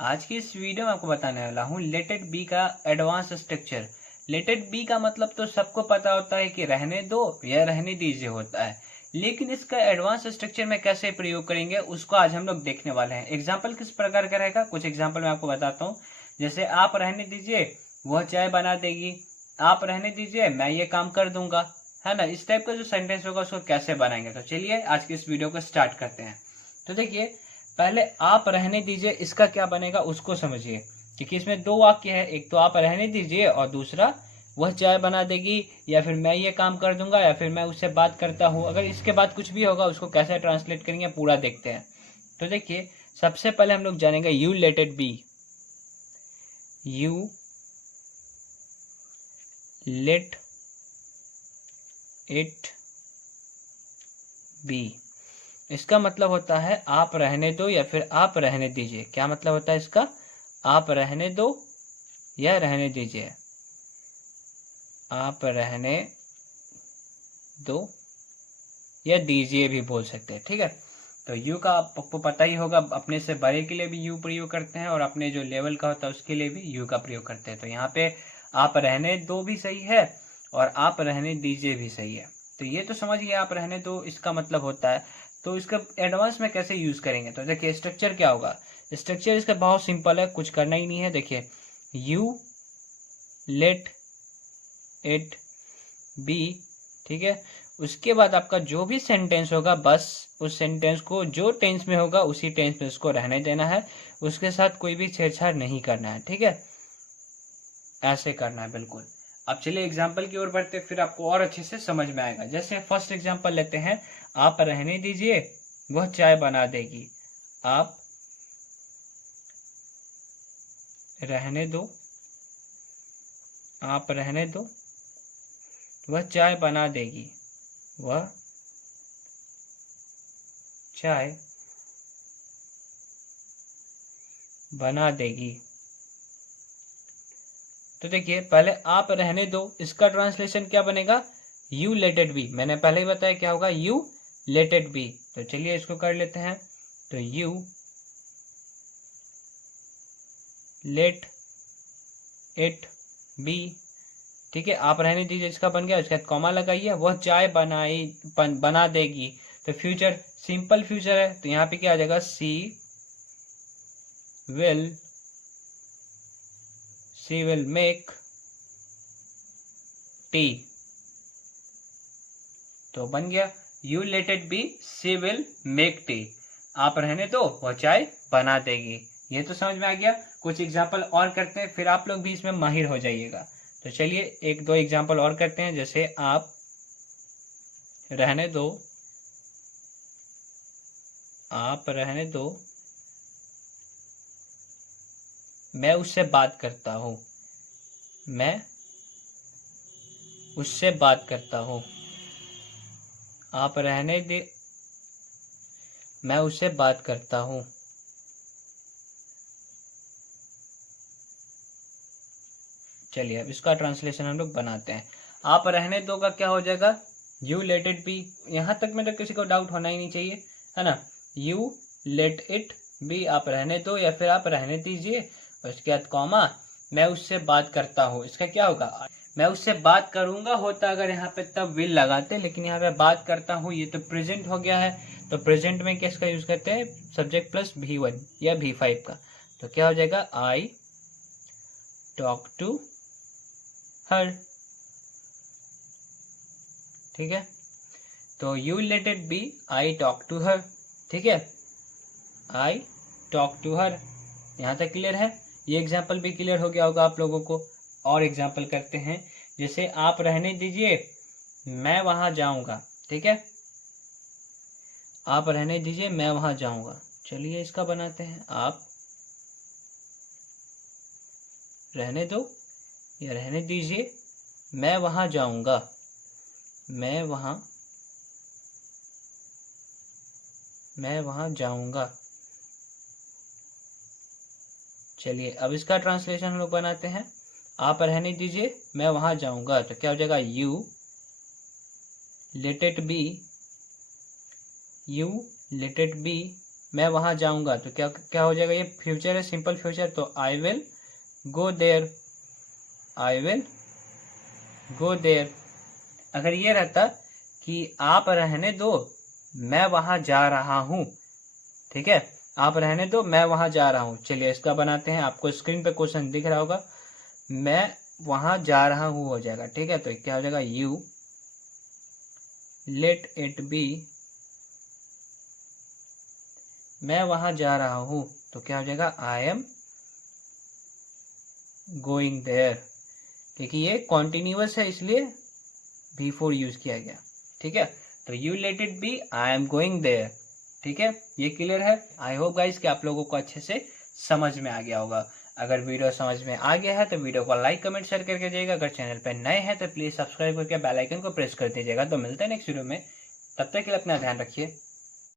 आज की इस वीडियो में आपको बताने वाला हूँ लेट इट बी का advance structure. Late it B का मतलब तो सबको पता होता है कि रहने दो या रहने दीजिए होता है, लेकिन इसका एडवांस स्ट्रक्चर में कैसे प्रयोग करेंगे उसको आज हम लोग देखने वाले हैं। एग्जाम्पल किस प्रकार का रहेगा, कुछ एग्जाम्पल मैं आपको बताता हूँ। जैसे आप रहने दीजिए वह चाय बना देगी, आप रहने दीजिए मैं ये काम कर दूंगा, है ना। इस टाइप का जो सेंटेंस होगा उसको कैसे बनाएंगे, तो चलिए आज की इस वीडियो को स्टार्ट करते हैं। तो देखिए, पहले आप रहने दीजिए इसका क्या बनेगा उसको समझिए, क्योंकि इसमें दो वाक्य है, एक तो आप रहने दीजिए और दूसरा वह चाय बना देगी, या फिर मैं ये काम कर दूंगा, या फिर मैं उससे बात करता हूँ। अगर इसके बाद कुछ भी होगा उसको कैसे ट्रांसलेट करेंगे पूरा देखते हैं। तो देखिए, सबसे पहले हम लोग जानेंगे you let it B. You let it B, इसका मतलब होता है आप रहने दो या फिर आप रहने दीजिए। क्या मतलब होता है इसका? आप रहने दो या रहने दीजिए, आप रहने दो या दीजिए भी बोल सकते हैं, ठीक है। तो यू का आपको पता ही होगा, अपने से बड़े के लिए भी यू प्रयोग करते हैं और अपने जो लेवल का होता है उसके लिए भी यू का प्रयोग करते हैं। तो यहाँ पे आप रहने दो भी सही है और आप रहने दीजिए भी सही है। तो ये तो समझ गए, आप रहने दो इसका मतलब होता है। तो इसका एडवांस में कैसे यूज करेंगे, तो देखिए स्ट्रक्चर क्या होगा। स्ट्रक्चर इसका बहुत सिंपल है, कुछ करना ही नहीं है। देखिए, यू लेट इट बी, ठीक है। उसके बाद आपका जो भी सेंटेंस होगा बस उस सेंटेंस को जो टेंस में होगा उसी टेंस में उसको रहने देना है, उसके साथ कोई भी छेड़छाड़ नहीं करना है, ठीक है। ऐसे करना है बिल्कुल। अब चलिए एग्जाम्पल की ओर बढ़ते, फिर आपको और अच्छे से समझ में आएगा। जैसे फर्स्ट एग्जाम्पल लेते हैं, आप रहने दीजिए वह चाय बना देगी। आप रहने दो, आप रहने दो, वह चाय बना देगी, वह चाय बना देगी। तो देखिए, पहले आप रहने दो इसका ट्रांसलेशन क्या बनेगा? You let it B. मैंने पहले ही बताया क्या होगा, यू लेट इट बी। तो चलिए इसको कर लेते हैं। तो यू लेट इट बी, ठीक है। आप रहने दीजिए इसका बन गया, उसके बाद कॉमा लगाइए, वह चाय बना देगी। तो फ्यूचर सिंपल फ्यूचर है, तो यहाँ पे क्या आ जाएगा, सी विल मेक टी। तो बन गया you let it be, she will make tea. आप रहने दो वह चाय बना देगी। ये तो समझ में आ गया। कुछ एग्जाम्पल और करते हैं, फिर आप लोग भी इसमें माहिर हो जाइएगा। तो चलिए एक दो एग्जाम्पल और करते हैं। जैसे आप रहने दो, आप रहने दो, मैं उससे बात करता हूं, मैं उससे बात करता हूं। आप रहने दे, मैं उससे बात करता हूं। चलिए अब इसका ट्रांसलेशन हम लोग बनाते हैं। आप रहने दो का क्या हो जाएगा, यू लेट इट बी। यहां तक में तो किसी को डाउट होना ही नहीं चाहिए, है ना। यू लेट इट बी, आप रहने दो या फिर आप रहने दीजिए, और इसके बाद कॉमा, मैं उससे बात करता हूँ। इसका क्या होगा, मैं उससे बात करूंगा होता अगर यहाँ पे तब विल लगाते, लेकिन यहाँ पे बात करता हूँ, ये तो प्रेजेंट हो गया है। तो प्रेजेंट में किसका यूज करते हैं, सब्जेक्ट प्लस V1 या V5 का। तो क्या हो जाएगा, आई टॉक टू हर, ठीक है। तो you let it be, I talk to her, ठीक है। आई टॉक टू हर, यहां तक क्लियर है। ये एग्जाम्पल भी क्लियर हो गया होगा आप लोगों को। और एग्जाम्पल करते हैं, जैसे आप रहने दीजिए मैं वहां जाऊंगा, ठीक है। आप रहने दीजिए मैं वहां जाऊंगा। चलिए इसका बनाते हैं, आप रहने दो या रहने दीजिए, मैं वहां जाऊंगा, मैं वहां जाऊंगा। चलिए अब इसका ट्रांसलेशन हम लोग बनाते हैं। आप रहने दीजिए मैं वहां जाऊंगा, तो क्या हो जाएगा, you let it B, you let it B, मैं वहां जाऊंगा, तो क्या क्या हो जाएगा, ये फ्यूचर है, सिंपल फ्यूचर, तो I will go there, I will go there. अगर ये रहता कि आप रहने दो मैं वहां जा रहा हूं, ठीक है, आप रहने दो मैं वहां जा रहा हूं। चलिए इसका बनाते हैं, आपको स्क्रीन पे क्वेश्चन दिख रहा होगा, मैं वहां जा रहा हूं हो जाएगा, ठीक है। तो क्या हो जाएगा, यू लेट इट बी, मैं वहां जा रहा हूं, तो क्या हो जाएगा, आई एम गोइंग देयर, क्योंकि ये कॉन्टिन्यूअस है इसलिए बिफोर यूज किया गया, ठीक है। तो you let it be, I am going there, ठीक है। ये क्लियर है। आई होप गाइस कि आप लोगों को अच्छे से समझ में आ गया होगा। अगर वीडियो समझ में आ गया है तो वीडियो को लाइक कमेंट शेयर करके जाइएगा। अगर चैनल पर नए हैं तो प्लीज सब्सक्राइब करके बेल आइकन को प्रेस कर दीजिएगा। तो मिलते हैं नेक्स्ट वीडियो में, तब तक के लिए अपना ध्यान रखिए।